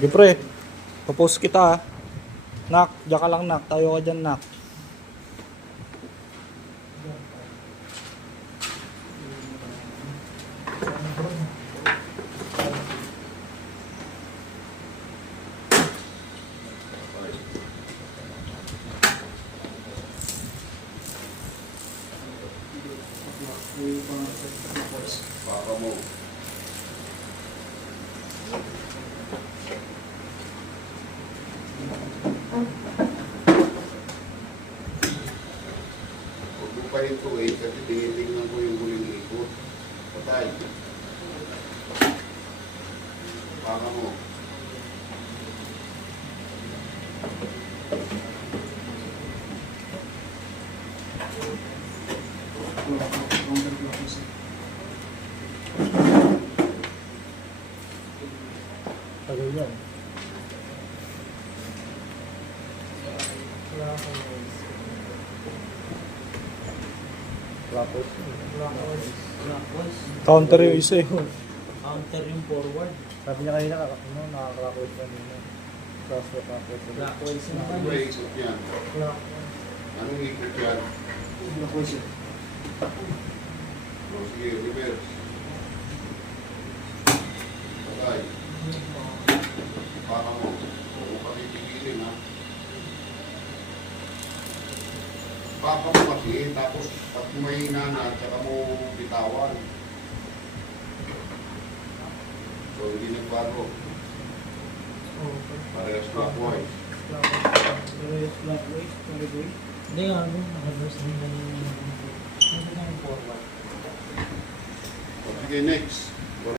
Sige pre, papost kita ha. Nak, diyan ka lang nak. Tayo ka dyan nak. Baka mo. Huwag mo pa ito kasi tinitingnan ko yung huling ikot. Patay. Baka mo. Tagal yan. Counter yung isa eh. Counter yung forward. Sabi niya kanina, nakaka-clockwise kanina. Clockwise. Clockwise Ano naman. ba ikot yan? Anong ikot yan? O, sige, reverse. Patay. Baka mo. Huwag mo pa pipigilin ha. Baka mo kasi, tapos pag mahina na, tsaka mo bitawan. So, hindi nagbago. Parehas clockwise. Hindi nga, nakados din lang yung forward. O, sige, next.